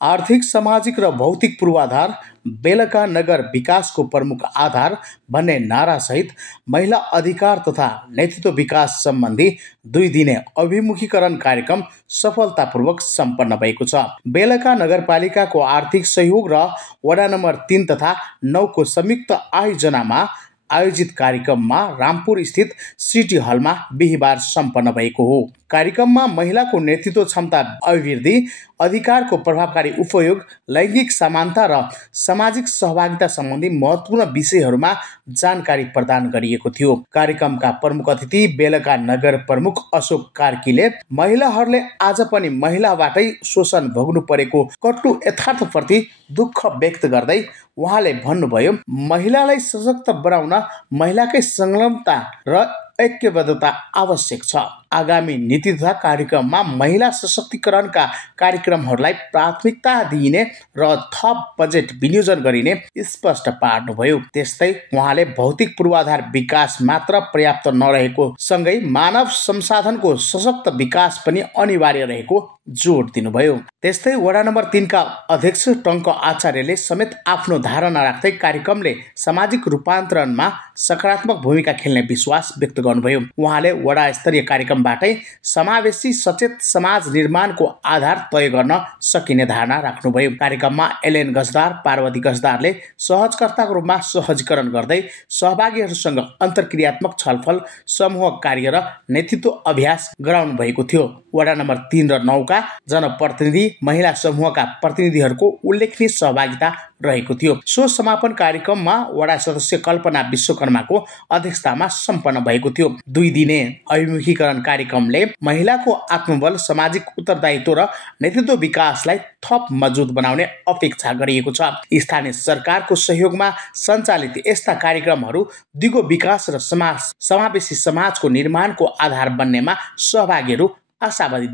आर्थिक, सामाजिक र भौतिक पूर्वाधार, बेलका नगर विकासको प्रमुख आधार भन्ने नारासहित महिला अधिकार तथा नेतृत्व विकास सम्बन्धी 2 दिने अभिमुखीकरण कार्यक्रम सफलतापूर्वक सम्पन्न भएको छ। बेलका नगरपालिकाको आर्थिक सहयोग र वडा नम्बर 3 तथा 9 को संयुक्त आयोजनामा आयोजित कार्यक्रममा रामपुर स्थित सिटी हलमा बिहिबार सम्पन्न भएको हो। कार्यक्रममा महिलाको नेतृत्व क्षमता अभिवृद्धि, अधिकारको प्रभावकारी उपयोग, लैङ्गिक समानता र सामाजिक सहभागिता सम्बन्धी महत्त्वपूर्ण विषयहरूमा जानकारी प्रदान गरिएको थियो। कार्यक्रमका प्रमुख अतिथि बेलका नगर प्रमुख अशोक कार्कीले महिलाहरूले आज पनि महिलाबाटै शोषण भोग्नु परेको कटु यथार्थप्रति दुःख व्यक्त गर्दै उहाँले भन्नुभयो, महिलालाई सशक्त बनाउन महिलाकै संलग्नता र ऐक्यबद्धता आवश्यक छ। आगामी नीति तथा कार्यक्रममा महिला सशक्तिकरणका कार्यक्रमहरूलाई प्राथमिकता दिइने र थप बजेट विनियोजन गरिने स्पष्ट पार्नुभयो। त्यस्तै उहाँले भौतिक पूर्वाधार विकास मात्र पर्याप्त नरहेको सँगै मानव संसाधनको सशक्त विकास पनि अनिवार्य रहेको जोड दिनुभयो। त्यस्तै वडा नम्बर 3 का अध्यक्ष टङ्क आचार्यले समेत आफ्नो धारणा राख्दै कार्यक्रमले सामाजिक रूपान्तरणमा सकारात्मक भूमिका खेल्ने विश्वास व्यक्त गर्नुभयो। उहाँले वडा स्तरीय कार्यक्रमबाटै समावेशी सचेत समाज निर्माणको आधार तय गर्न सकिने धारणा राख्नुभयो। कार्यक्रममा एलएन गजदार, पार्वती गजदारले सहजकर्ताको रूपमा सहजीकरण गर्दै सहभागीहरूसँग अन्तर्क्रियात्मक छलफल, समूह कार्य र नेतृत्व अभ्यास गराउनु भएको थियो। वडा नम्बर 3 र 9 का जनप्रतिनिधि, महिला समूहका प्रतिनिधिहरूको उल्लेखनीय सहभागिता रहेको थियो। सो समापन कार्यक्रममा वडा सदस्य कल्पना विश्वकर्माको अध्यक्षतामा सम्पन्न भएको थियो। 2 दिने अभिमुखीकरण कार्यक्रमले महिलाको आत्मबल, सामाजिक उत्तरदायित्व र नेतृत्व विकासलाई थप मजबुत बनाउने अपेक्षा गरिएको छ। स्थानीय सरकारको सहयोगमा सञ्चालित यस्ता कार्यक्रमहरू दिगो विकास र समावेशी समाजको निर्माणको आधार बन्नेमा सहभागीहरू आशावादी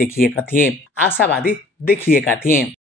देखिएका थिए।